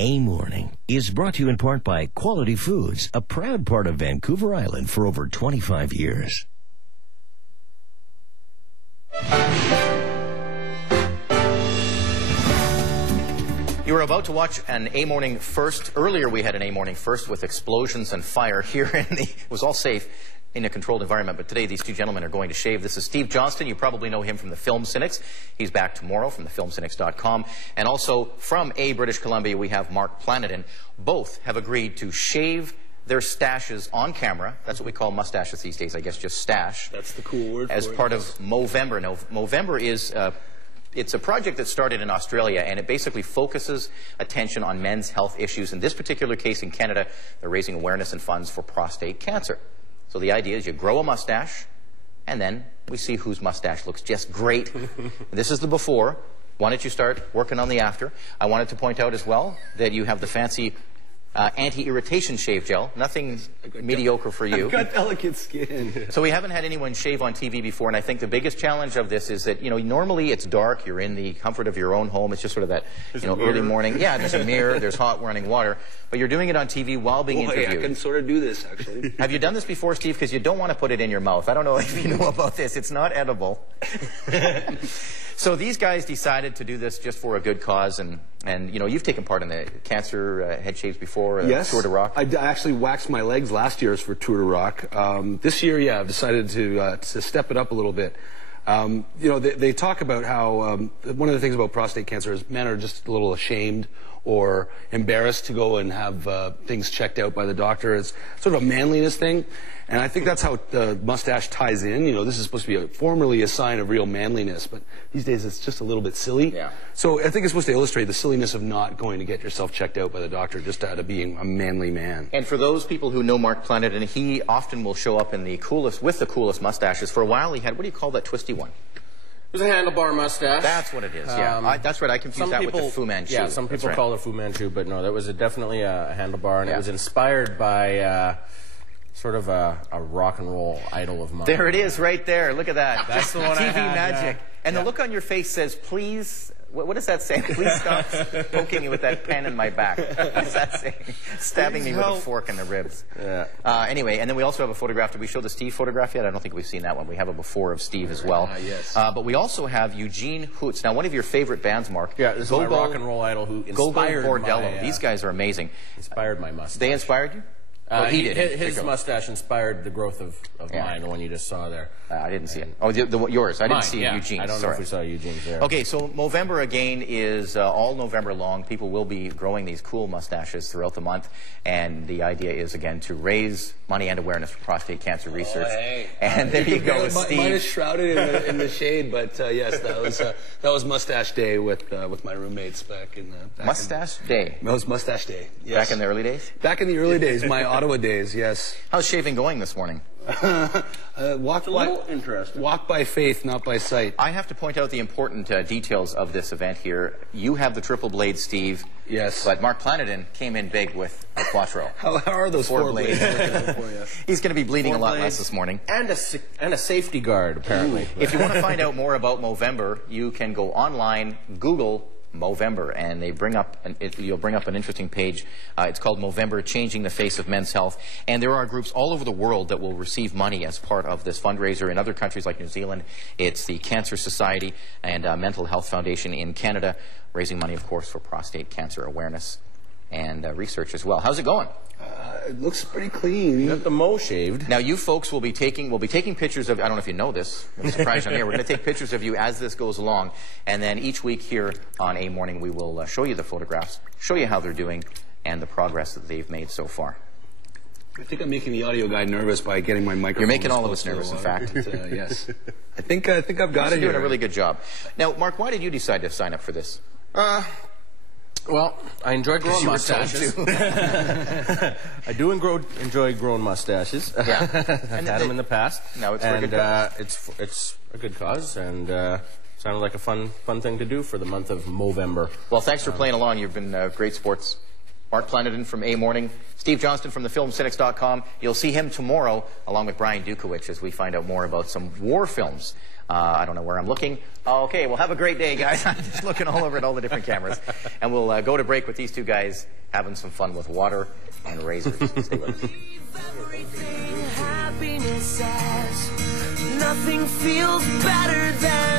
A Morning is brought to you in part by Quality Foods, a proud part of Vancouver Island for over 25 years. You were about to watch an A Morning First. Earlier we had an A Morning First with explosions and fire here it was all safe in a controlled environment, but today these two gentlemen are going to shave. This is Steve Johnston. You probably know him from the Film Cynics. He's back tomorrow from thefilmcynics.com. And also from British Columbia, we have Mark Planadin. Both have agreed to shave their stashes on camera. That's what we call mustaches these days, I guess, just stash. That's the cool word for it. As part of Movember. Now, Movember is... it's a project that started in Australia, and it basically focuses attention on men's health issues. In this particular case in Canada, they're raising awareness and funds for prostate cancer. So the idea is you grow a mustache, and then we see whose mustache looks just great. This is the before. Why don't you start working on the after? I wanted to point out as well that you have the fancy anti-irritation shave gel. Nothing mediocre for you. I've got delicate skin. So we haven't had anyone shave on TV before, and I think the biggest challenge of this is that, you know, normally it's dark, you're in the comfort of your own home, it's just sort of that, you know, early morning. Yeah, there's a mirror, there's hot running water, but you're doing it on TV while being interviewed. I can sort of do this, actually. Have you done this before, Steve? Because you don't want to put it in your mouth. I don't know if you know about this. It's not edible. So these guys decided to do this just for a good cause, and you know, you've taken part in the cancer head shaves before, yes. Tour de Rock. I actually waxed my legs last year for Tour de Rock. This year, yeah, I've decided to step it up a little bit. You know, they talk about how one of the things about prostate cancer is men are just a little ashamed or embarrassed to go and have things checked out by the doctor. It's sort of a manliness thing. And I think that's how the mustache ties in. You know, this is supposed to be formerly a sign of real manliness, but these days it's just a little bit silly. Yeah. So I think it's supposed to illustrate the silliness of not going to get yourself checked out by the doctor just out of being a manly man. And for those people who know Mark Planadin, he often will show up in the coolest, with the coolest mustaches. For a while he had, what do you call that twisty one? It was a handlebar mustache. That's what it is, yeah. That's right, I confused that with the Fu Manchu. Yeah, some people call it Fu Manchu, but no, that was definitely a handlebar, and it was inspired by sort of a rock and roll idol of mine. There it is, right there. Look at that. That's the one TV I had, magic. And the look on your face says, please, what does that say? Please stop poking me with that pen in my back. What does that say? Stabbing me with a fork in the ribs. Yeah. Anyway, and then we also have a photograph. Did we show the Steve photograph yet? I don't think we've seen that one. We have a before of Steve as well. Yes. But we also have Eugene Hoots. Now, one of your favorite bands, Mark. Yeah, this is my rock and roll idol who inspired Bordello. These guys are amazing. Inspired my mustache. They inspired you? Well, he did. His mustache inspired the growth of mine, the one you just saw there. I didn't see it. Oh, yours. I didn't see Eugene's. I don't know if we saw Eugene's there. Okay, so Movember again is all November long. People will be growing these cool mustaches throughout the month, and the idea is again to raise money and awareness for prostate cancer research. Oh, hey. And there you go, Steve. Mine is shrouded in the shade, but yes, that was mustache day with my roommates back in Mustache Day. That was mustache day. Yes. Back in the early days. Back in the early days, my Ottawa days. Yes. How's shaving going this morning? Walk by faith, not by sight. I have to point out the important details of this event here. You have the triple blade, Steve. Yes. But Mark Planadin came in big with a quattro. How are those four blades? He's going to be bleeding a lot less this morning. And a safety guard, apparently. If you want to find out more about Movember, you can go online, Google Movember, and they bring up you'll bring up an interesting page. It's called Movember, Changing the Face of Men's Health. And there are groups all over the world that will receive money as part of this fundraiser. In other countries like New Zealand, it's the Cancer Society and Mental Health Foundation in Canada, raising money, of course, for prostate cancer awareness and research as well. How's it going? It looks pretty clean. You got the mo shaved. Now, you folks will be taking pictures of. I don't know if you know this. I'm surprised I'm here. We're going to take pictures of you as this goes along, and then each week here on A Morning, we will show you the photographs, show you how they're doing, and the progress that they've made so far. I think I'm making the audio guy nervous by getting my microphone. You're making all of us nervous, in fact. Yes. I think I've got it. You're doing a really good job. Now, Mark, why did you decide to sign up for this? Well, I enjoy growing mustaches. I do enjoy growing mustaches. Yeah. I've had them in the past. No, it's for a good cause. It's a good cause, and sounded like a fun thing to do for the month of Movember. Well, thanks for playing along. You've been great sports. Mark Planadin from A Morning, Steve Johnston from thefilmcynics.com. You'll see him tomorrow along with Brian Dukowicz as we find out more about some war films I don't know where I'm looking. Okay, well, have a great day, guys. I'm just looking all over at all the different cameras. And we'll go to break with these two guys having some fun with water and razors. Stay with us. Happiness says nothing feels better than